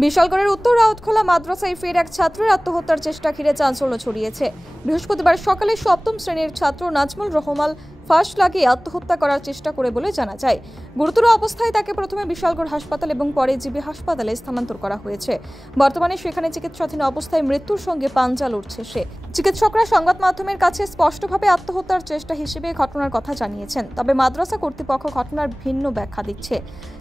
বিশালগড়ের উত্তর রাউতখোলা মাদ্রাসায় ফের এক ছাত্রের আত্মহত্যার চেষ্টা ঘিরে চাঞ্চল্য ছড়িয়েছে। বৃহস্পতিবার সকালে সপ্তম শ্রেণীর ছাত্র নাজমুল রহমান ফাঁস লাগিয়ে আত্মহত্যা করার চেষ্টা করে বলে জানা যায়। গুরুতর অবস্থায় তাকে প্রথমে বিশালগড় হাসপাতাল এবং পরে জিবি হাসপাতালে স্থানান্তর করা হয়েছে। বর্তমানে সেখানে চিকিৎসাধীন অবস্থায় মৃত্যুর সঙ্গে পাঞ্জা লড়ছে সে। চিকিৎসকরা সংবাদ মাধ্যমের কাছে স্পষ্টভাবে আত্মহত্যার চেষ্টা হিসেবে ঘটনার কথা জানিয়েছেন, তবে মাদ্রাসা কর্তৃপক্ষ ঘটনার ভিন্ন ব্যাখ্যা দিচ্ছে।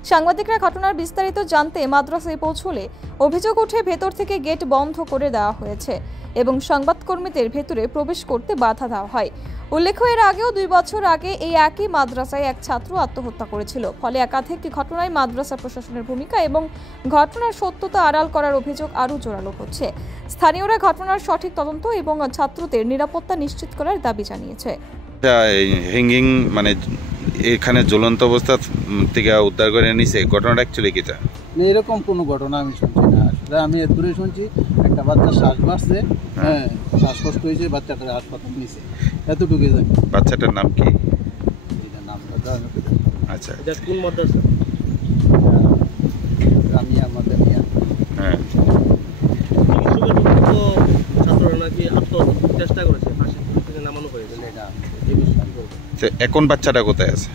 সাংবাদিকরা ঘটনার বিস্তারিত জানতে মাদ্রাসায় পৌঁছলে অভিযোগ ওঠে ভেতর থেকে গেট বন্ধ করে দেওয়া হয়েছে এবং সংবাদকর্মীদের ভেতরে প্রবেশ করতে বাধা দেওয়া হয়। উল্লেখ্য, এর আগেও 2 বছর আগে এই একই মাদ্রাসায় এক ছাত্র আত্মহত্যা করেছিল। ফলে একাধিক ঘটনায় মাদ্রাসা প্রশাসনের ভূমিকা এবং ঘটনার সত্যতা আড়াল করার অভিযোগ আরও জোরালো হচ্ছে। স্থানীয়রা ঘটনার সঠিক তদন্ত এবং ছাত্রদের নিরাপত্তা নিশ্চিত করার দাবি জানিয়েছে। হ্যাঙ্গিং মানে এখানে ঝুলন্ত অবস্থা থেকে উদ্ধার করে নিছে, ঘটনাটা অ্যাকচুয়ালি কিটা? এরকম কোনো ঘটনা আমি শুনছি না। আসলে আমি দূরে শুনছি একটা বাচ্চা শ্বাস মারছে, শ্বাসকষ্ট হয়েছে, বাচ্চাটা হাসপাতাল নিছে, এতটুকু জানি। বাচ্চাটার নাম কি? নামটা আচ্ছা, এটা কোন মাদ্রাসা? রামিয়া মাদানিয়া। হ্যাঁ, ছাত্ররা নাকি আত্মহত্যার চেষ্টা করেছে, ফাঁসি থেকে নামানো হয়েছে। এখন বাচ্চাটা কোথায় আছে?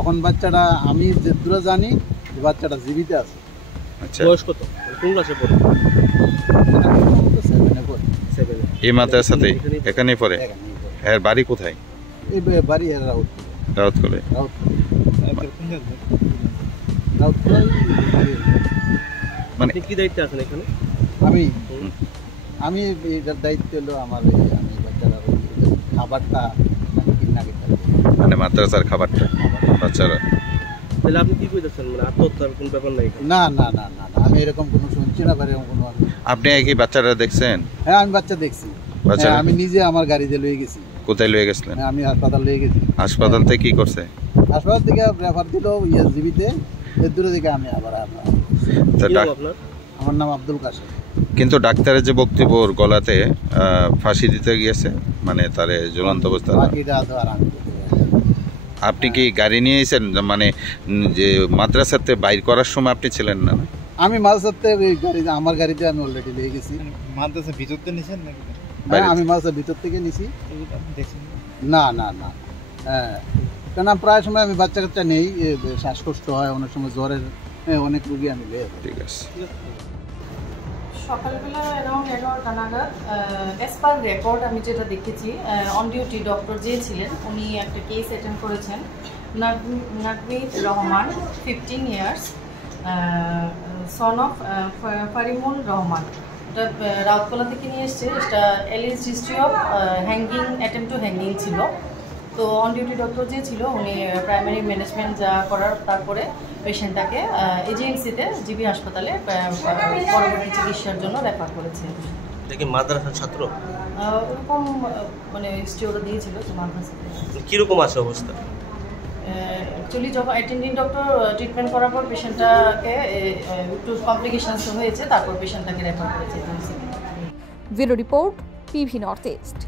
এখন বাচ্চাটা আমি যেদূর জানি যে বাচ্চাটা জীবিত আছে। আচ্ছা, বয়স কত? কোন ক্লাসে পড়ে? 7 এই মাদ্রাসাতে এখানেই পড়ে? এর বাড়ি কোথায়? এই বাড়ি রাউতখোলা। মানে কি দায়িত্বে আছেন এখানে? আমি এটার দায়িত্ব হলো আমার, আমি বাচ্চারা খাবারটা কিনা খেতে, মানে মাদ্রাসার খাবারটা বাচ্চারা। তাহলে আপনি কি কইতেছেন, মানে আত্মহত্যার কোনো ব্যাপার নাই? না না না না, আমি এরকম কোনো শুনছি না, এরকম কোনো। আপনি কি বাচ্চাটা দেখছেন? হ্যাঁ, আমি বাচ্চা দেখছি। আমি নিজে আমার গাড়িতে লয়ে গেছি। কোথায় লয়ে গেছিলেন? আমি হাসপাতাল লয়ে গেছি। হাসপাতাল থেকে কি করছে? হাসপাতাল থেকে রেফার দিল জিবিতে, এর দূরে থেকে আমি আবার। আমার নাম আব্দুল কাশেম। কিন্তু ডাক্তারের যে বক্তব্য, ওর গলাতে ফাঁসি দিতে গিয়েছে, মানে তারে ঝুলন্ত অবস্থা। আপনি কি গাড়ি নিয়ে এসেছেন? মানে যে মাদ্রাসাতে বাইর করার সময় আপনি ছিলেন না? আমি মাদ্রাসাতে আমার গাড়িতে আমি অলরেডি নিয়ে গেছি। মাদ্রাসার ভিতর থেকে নিছেন নাকি? আমি মাদ্রাসার ভিতর থেকে নিছি। না না না, হ্যাঁ, কেন প্রায় সময় আমি বাচ্চা কাচ্চা নেই, শ্বাসকষ্ট হয়, অনেক সময় জ্বরের অনেক রোগী আমি নিয়ে। ঠিক আছে। সকালবেলা অ্যারাউন্ড 11টা নাগাদ অ্যাজ পার রেকর্ড আমি যেটা দেখেছি, অন ডিউটি ডক্টর যে ছিলেন উনি একটা কেস অ্যাটেন্ড করেছেন। Nakvid Rahman, 15 years, son of Farimul Rahman. এটা রাউতখোলা থেকে নিয়ে এসছে। এটা alleged history of hanging, attempt to hanging ছিল। তো অন ডিউটি ডক্টর যে ছিল উনি প্রাইমারি ম্যানেজমেন্ট যা করার, তারপরে পেশেন্টটাকে এজিএমসিতে জিবি হাসপাতালে পরবর্তী চিকিৎসার জন্য রেফার করেছে। দেখি মাদ্রাসার ছাত্র ওরকম মানে হিস্ট্রি ওরা দিয়েছিল যে মাদ্রাসাতে। কীরকম আছে অবস্থা? অ্যাকচুয়ালি যখন অ্যাটেন্ডিং ডক্টর ট্রিটমেন্ট করার পর পেশেন্টটাকে একটু কমপ্লিকেশনস হয়েছে, তারপর পেশেন্টটাকে রেফার করেছে। Bureau report, PV north east.